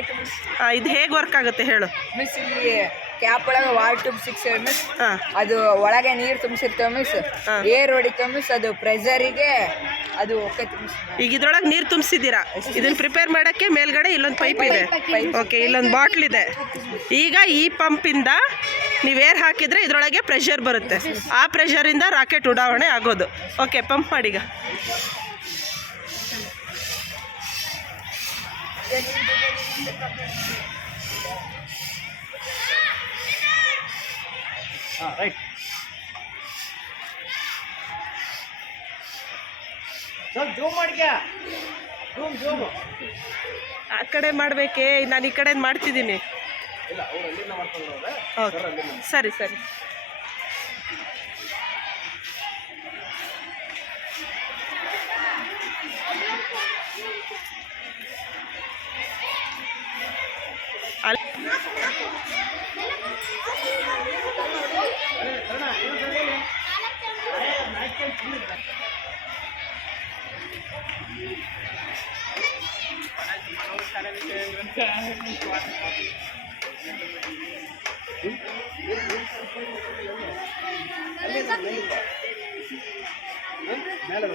Rocket miss. ಇದು ಹೇಗೆ work ಆಗುತ್ತೆ ಹೇಳು. ಮಿಸ್ ಇಲ್ಲಿ ಕ್ಯಾಪ್ ಒಳಗೆ ವಾಟರ್ ಟ್ಯೂಬ್ ಸಿಕ್ಸ್ ಮಿಸ್. ಅದು ಒಳಗೆ ನೀರು ತುಂಬಿಸಿರ್ತೇವೆ ಮಿಸ್. ಏರ್ ಹೊಡಿತೇವೆ ಮಿಸ್. ಅದು ಪ್ರೆಷರಿಗೆ ಅದು ಹೋಗ್ತೈತಿ ಮಿಸ್. ಈಗ ಇದ್ರೊಳಗೆ ನೀರು ತುಂಬಿಸಿದ್ದೀರಾ. ಇದನ್ನ ಪ್ರಿಪೇರ್ ಮಾಡೋಕ್ಕೆ ಮೇಲ್ಗಡೆ ಇಲ್ಲೊಂದು ಪೈಪ್ ಇದೆ. ಓಕೆ, ಇಲ್ಲೊಂದು ಬಾಟ್ಲ್ ಇದೆ. ಈಗ ಈ ಪಂಪಿಂದ ನೀವು ಏರ್ ಹಾಕಿದರೆ ಇದರೊಳಗೆ ಪ್ರೆಷರ್ ಬರುತ್ತೆ. ಆ ಪ್ರೆಷರಿಂದ ರಾಕೆಟ್ ಉಡಾವಣೆ ಆಗೋದು. ಓಕೆ, ಪಂಪ್ ಮಾಡೀಗ. ರೈಟ್. ಸ್ವಲ್ಪ ಜೂಮ್ ಮಾಡ್ಕ್ಯಾ. ಜೂಮ್ ಆ ಕಡೆ ಮಾಡಬೇಕೇ, ನಾನು ಈ ಕಡೆ ಮಾಡ್ತಿದ್ದೀನಿ. ಓಕೆ, ಸರಿ ಸರಿ. ಮೇಲೆ